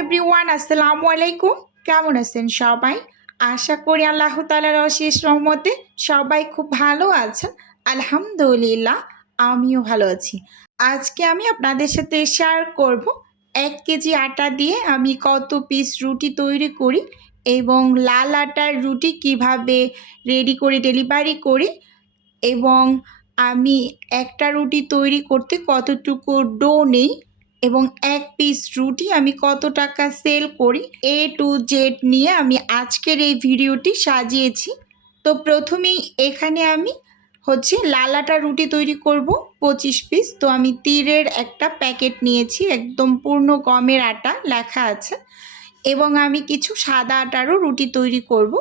Everyone, আসসালামু আলাইকুম। কেমন আছেন সবাই? আশা করি আল্লাহ তাআলার অশেষ রহমতে সবাই খুব ভালো আছেন। আলহামদুলিল্লাহ, আমিও ভালো আছি। আজকে আমি আপনাদের সাথে শেয়ার করব ১ কেজি আটা দিয়ে আমি কত পিস রুটি তৈরি করি এবং লাল আটার রুটি কিভাবে রেডি করে ডেলিভারি করি এবং আমি একটা রুটি তৈরি করতে কতটুকু ডো নেই এবং ১ পিস রুটি আমি কত টাকা সেল করি, A to Z নিয়ে আমি আজকের এই ভিডিওটি সাজিয়েছি। তো প্রথমেই এখানে আমি লাল আটার রুটি তৈরি করব ২৫ পিস। তো আমি তীরের একটা প্যাকেট নিয়েছি, একদম পূর্ণ গমের আটা লেখা আছে, এবং আমি কিছু সাদা আটারও রুটি তৈরি করব।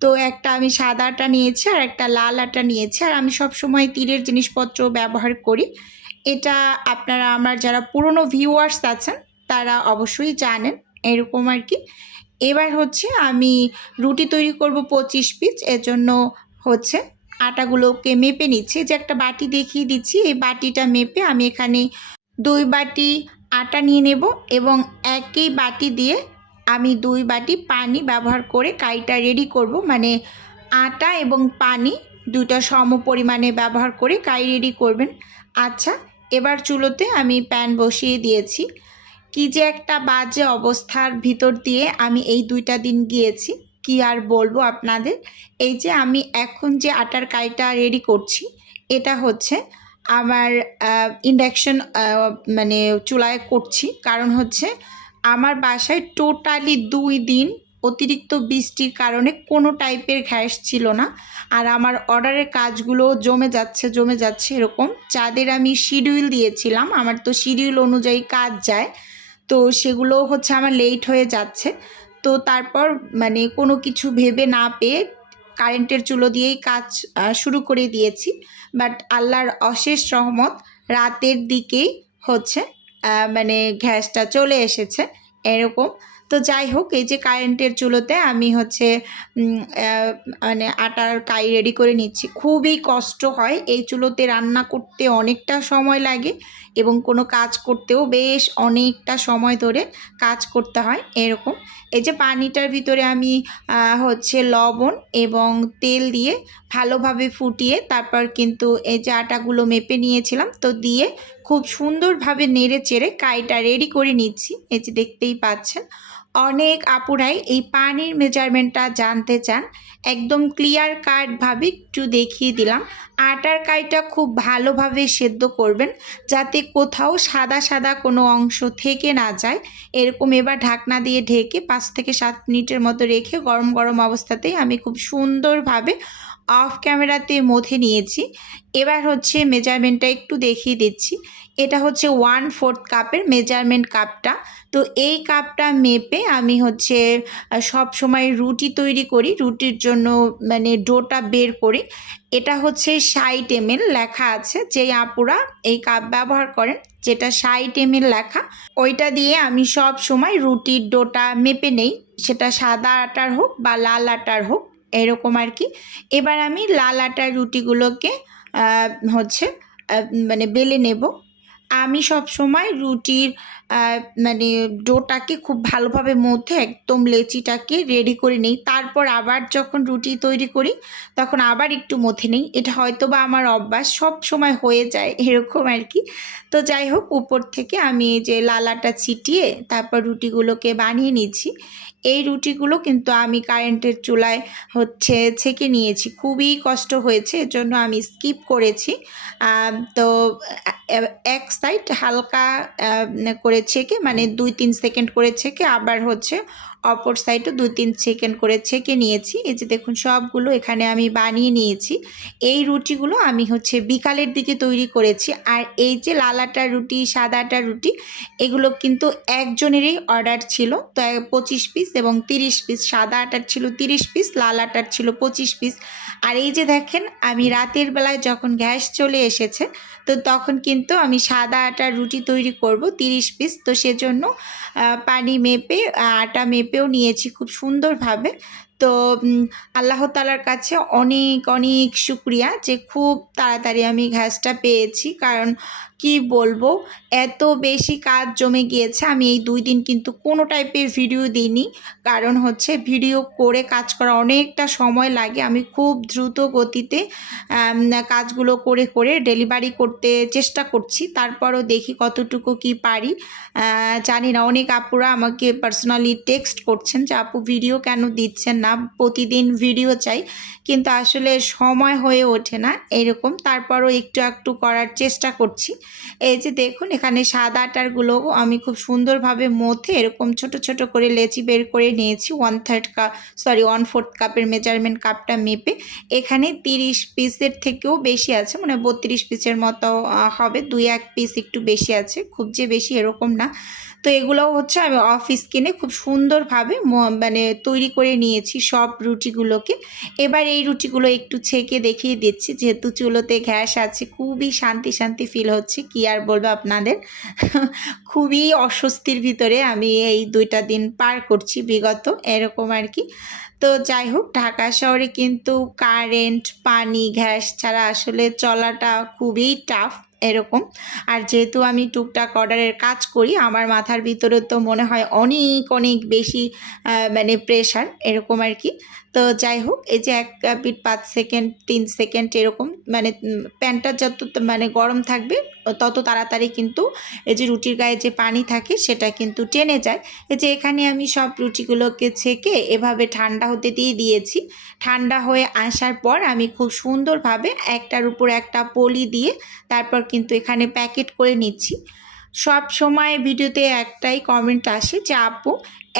তো একটা আমি সাদা আটা নিয়েছি আর একটা লাল আটা নিয়েছি, আর আমি সবসময় তীরের জিনিসপত্র ব্যবহার করি। এটা আপনারা আমার যারা পুরনো ভিউয়ার্স আছেন তারা অবশ্যই জানেন, এরকম আর কি। এবার আমি রুটি তৈরি করব ২৫ পিস। এজন্য আটাগুলোকে মেপে নিচ্ছি। যে একটা বাটি দেখিয়ে দিচ্ছি, এই বাটিটা মেপে আমি এখানে ২ বাটি আটা নিয়ে নেব এবং একই বাটি দিয়ে আমি ২ বাটি পানি ব্যবহার করে কাইটা রেডি করব। মানে আটা এবং পানি দুইটা সম পরিমাণে ব্যবহার করে কাই রেডি করবেন। আচ্ছা, এবার চুলোতে আমি প্যান বসিয়ে দিয়েছি। কি যে একটা বাজে অবস্থার ভিতর দিয়ে আমি এই ২টা দিন গিয়েছি, কি আর বলবো আপনাদের। এই যে আমি এখন যে আটার কাইটা রেডি করছি, এটা আমার ইন্ডাকশন মানে চুলায় করছি। কারণ আমার বাসায় টোটালি ২ দিন অতিরিক্ত বৃষ্টির কারণে কোনো টাইপের গ্যাস ছিল না, আর আমার অর্ডারের কাজগুলো জমে যাচ্ছে এরকম। যাদের আমি শিডিউল দিয়েছিলাম, আমার তো শিডিউল অনুযায়ী কাজ যায়, তো সেগুলো আমার লেট হয়ে যাচ্ছে। তো তারপর কোনো কিছু ভেবে না পেয়ে কারেন্টের চুলো দিয়েই কাজ শুরু করে দিয়েছি। বাট আল্লাহর অশেষ রহমত, রাতের দিকেই গ্যাসটা চলে এসেছে এরকম। তো যাই হোক, এই যে কারেন্টের চুলোতে আমি আটার কাই রেডি করে নিচ্ছি। খুবই কষ্ট হয় এই চুলোতে রান্না করতে, অনেকটা সময় লাগে এবং কোনো কাজ করতেও বেশ অনেকটা সময় ধরে কাজ করতে হয় এরকম। এই যে পানিটার ভিতরে আমি লবণ এবং তেল দিয়ে ভালোভাবে ফুটিয়ে তারপর কিন্তু এই যে আটাগুলো মেপে নিয়েছিলাম, তো দিয়ে খুব সুন্দরভাবে নেড়ে চেড়ে কাইটা রেডি করে নিচ্ছি। এই যে দেখতেই পাচ্ছেন, অনেক আপুরাই এই পানির মেজারমেন্টটা জানতে চান। একদম ক্লিয়ার কাটভাবে একটু দেখিয়ে দিলাম। আটার কাইটা খুব ভালোভাবে সেদ্ধ করবেন, যাতে কোথাও সাদা সাদা কোনো অংশ থেকে না যায় এরকম। এবার ঢাকনা দিয়ে ঢেকে ৫ থেকে ৭ মিনিটের মতো রেখে গরম গরম অবস্থাতেই আমি খুব সুন্দরভাবে অফ ক্যামেরাতে মথে নিয়েছি। এবার মেজারমেন্টটা একটু দেখিয়ে দিচ্ছি। এটা 1/4 কাপের মেজারমেন্ট কাপটা। তো এই কাপটা মেপে আমি সব সময় রুটি তৈরি করি, রুটির জন্য ডোটা বের করি। এটা ৬০ ml লেখা আছে। যেই আপুরা এই কাপ ব্যবহার করেন, যেটা ৬০ ml লেখা, ওইটা দিয়ে আমি সব সময় রুটির ডোটা মেপে নেই, সেটা সাদা আটার হোক বা লাল আটার হোক এরকম আর কি। এবার আমি লাল আটার রুটিগুলোকে বেলে নেব। আমি সব সময় রুটির ডোটাকে খুব ভালোভাবে মধ্যে একদম লেচিটাকে রেডি করে নেই, তারপর আবার যখন রুটি তৈরি করি তখন আবার একটু মথে নেই। এটা হয়তো বা আমার অভ্যাস, সব সময় হয়ে যায় এরকম আর কি। তো যাই হোক, উপর থেকে আমি যে লাল আটা ছিটিয়ে তারপর রুটিগুলোকে বানিয়ে নিচ্ছি। এই রুটিগুলো কিন্তু আমি কারেন্টের চুলায় ছেঁকে নিয়েছি। খুবই কষ্ট হয়েছে, এজন্য আমি স্কিপ করেছি। তো এক সাইড হালকা করে ছেঁকে ২-৩ সেকেন্ড করে ছেঁকে আবার অপর সাইডও ২-৩ সেকেন্ড করে ছেঁকে নিয়েছি। এই যে দেখুন, সবগুলো এখানে আমি বানিয়ে নিয়েছি। এই রুটিগুলো আমি বিকালের দিকে তৈরি করেছি। আর এই যে লাল আটার রুটি, সাদা আটার রুটি, এগুলো কিন্তু একজনেরই অর্ডার ছিল। তো ২৫ পিস এবং ৩০ পিস। সাদা আটার ছিল ৩০ পিস, লাল আটার ছিল ২৫ পিস। আর এই যে দেখেন, আমি রাতের বেলায় যখন গ্যাস চলে এসেছে, তো তখন কিন্তু আমি সাদা আটার রুটি তৈরি করব ৩০ পিস। তো সেজন্য পানি মেপে আটা মেপেও নিয়েছি খুব সুন্দরভাবে। তো আল্লাহ তাআলার কাছে অনেক অনেক শুকরিয়া যে খুব তাড়াতাড়ি আমি গ্যাসটা পেয়েছি। কারণ কি বলবো, এত বেশি কাজ জমে গিয়েছে। আমি এই 2 দিন কিন্তু কোনো টাইপের ভিডিও দিইনি। কারণ হচ্ছে ভিডিও করে কাজ করা অনেকটা সময় লাগে। আমি খুব দ্রুত গতিতে কাজগুলো করে ডেলিভারি করতে চেষ্টা করছি। তারপরও দেখি কতটুকু কি পারি। জানি না, অনেক আপুরা আমাকে পার্সোনালি টেক্সট করছেন যে আপু ভিডিও কেন দিচ্ছেন না, প্রতিদিন ভিডিও চাই, কিন্তু আসলে সময় হয়ে ওঠে না এরকম। তারপরও একটু একটু করার চেষ্টা করছি। এই যে দেখুন, এখানে সাদা আটারগুলো আমি খুব সুন্দরভাবে মথে এরকম ছোট ছোট করে লেচি বের করে নিয়েছি। 1/4 কাপের মেজারমেন্ট কাপটা মেপে। এখানে 30 পিসের থেকেও বেশি আছে, মানে 32 পিসের মতো হবে। 2-1 পিস একটু বেশি আছে, খুব যে বেশি এরকম না। তো এগুলো হচ্ছে আমি অফ স্ক্রিনে খুব সুন্দরভাবে মানে তৈরি করে নিয়েছি সব রুটিগুলোকে। এবার এই রুটিগুলো একটু ছেঁকে দেখিয়ে দিচ্ছি, যেহেতু চুলোতে গ্যাস আছে। খুবই শান্তি শান্তি ফিল হচ্ছে, কি আর বলবো আপনাদের। খুবই অস্বস্তির ভিতরে আমি এই 2টা দিন পার করছি বিগত, এরকম আর কি। তো যাই হোক, ঢাকা শহরে কিন্তু কারেন্ট, পানি, গ্যাস ছাড়া আসলে চলাটা খুবই টাফ এরকম। আর যেহেতু আমি টুকটাক অর্ডারের কাজ করি, আমার মাথার ভিতরে তো মনে হয় অনেক অনেক বেশি মানে প্রেশার এরকম আর কি। তো যাই হোক, এই যে 1 মিনিট 5 সেকেন্ড 3 সেকেন্ড এরকম, মানে প্যানটা যত মানে গরম থাকবে তত তাড়াতাড়ি কিন্তু এই যে রুটির গায়ে যে পানি থাকে সেটা কিন্তু টেনে যায়। এই যে এখানে আমি সব রুটিগুলোকে ছেঁকে এভাবে ঠান্ডা হতে দিয়ে দিয়েছি। ঠান্ডা হয়ে আসার পর আমি খুব সুন্দরভাবে একটার উপর একটা পলি দিয়ে তারপর কিন্তু এখানে প্যাকেট করে নিচ্ছি। সব সময় ভিডিওতে একটাই কমেন্ট আসে যে আপু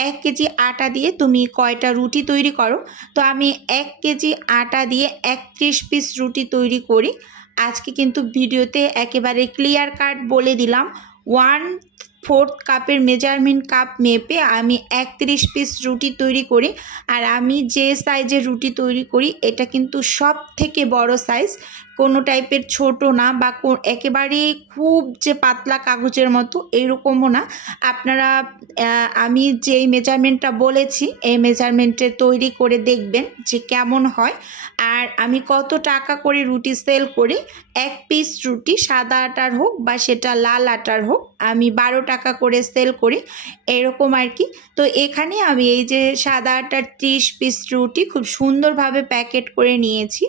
1 কেজি আটা দিয়ে তুমি কয়টা রুটি তৈরি করো? তো আমি 1 কেজি আটা দিয়ে 31 পিস রুটি তৈরি করি। আজকে কিন্তু ভিডিওতে একেবারে ক্লিয়ার কাট বলে দিলাম, 1/4 কাপের মেজারমেন্ট কাপ মেপে আমি 31 পিস রুটি তৈরি করি। আর আমি যে সাইজের রুটি তৈরি করি এটা কিন্তু সব থেকে বড় সাইজ, কোনো টাইপের ছোট না বা একেবারেই খুব যে পাতলা কাগজের মতো এরকমও না। আপনারা আমি যেই মেজারমেন্টটা বলেছি এই মেজারমেন্টে তৈরি করে দেখবেন যে কেমন হয়। আর আমি কত টাকা করে রুটি সেল করি, 1 পিস রুটি সাদা আটার হোক বা সেটা লাল আটার হোক, আমি 12 টাকা করে সেল করি এরকম আর কি। তো এখানে আমি এই যে সাদা আটার 30 পিস রুটি খুব সুন্দরভাবে প্যাকেট করে নিয়েছি।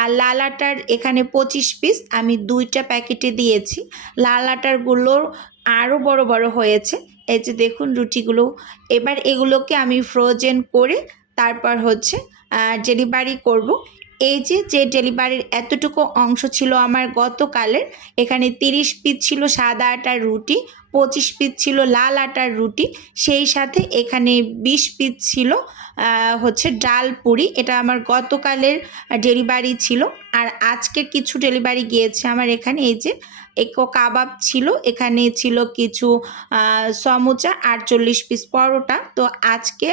আর লাল আটার এখানে 25 পিস আমি 2টা প্যাকেটে দিয়েছি। লাল আটারগুলোর আরও বড় বড় হয়েছে। এই যে দেখুন রুটিগুলো। এবার এগুলোকে আমি ফ্রোজেন করে তারপর হচ্ছে ডেলিভারি করব। এই যে ডেলিভারির এতটুকু অংশ ছিল আমার গতকালের, এখানে 30 পিস ছিল সাদা আটার রুটি, 25 পিস ছিল লাল আটার রুটি, সেই সাথে এখানে 20 পিস ছিল হচ্ছে ডাল পুরি। এটা আমার গতকালের ডেলিভারি ছিল। আর আজকের কিছু ডেলিভারি গিয়েছে আমার এখানে। এই যে কাবাব ছিল, এখানে ছিল কিছু সমুচা, 48 পিস পরোটা। তো আজকে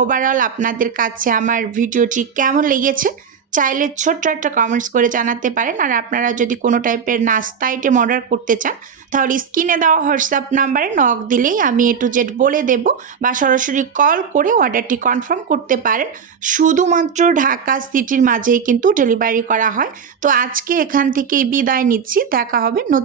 ওভারঅল আপনাদের কাছে আমার ভিডিওটি কেমন লেগেছে চাইলে ছোট্ট একটা কমেন্টস করে জানাতে পারেন। আর আপনারা যদি কোনো টাইপের নাস্তা আইটেম অর্ডার করতে চান তাহলে স্ক্রিনে দেওয়া হোয়াটসঅ্যাপ নাম্বারে নক দিলেই আমি A to Z বলে দেব, বা সরাসরি কল করে অর্ডারটি কনফার্ম করতে পারেন। শুধুমাত্র ঢাকা সিটির মাঝেই কিন্তু ডেলিভারি করা হয়। তো আজকে এখান থেকেই বিদায় নিচ্ছি, দেখা হবে নতুন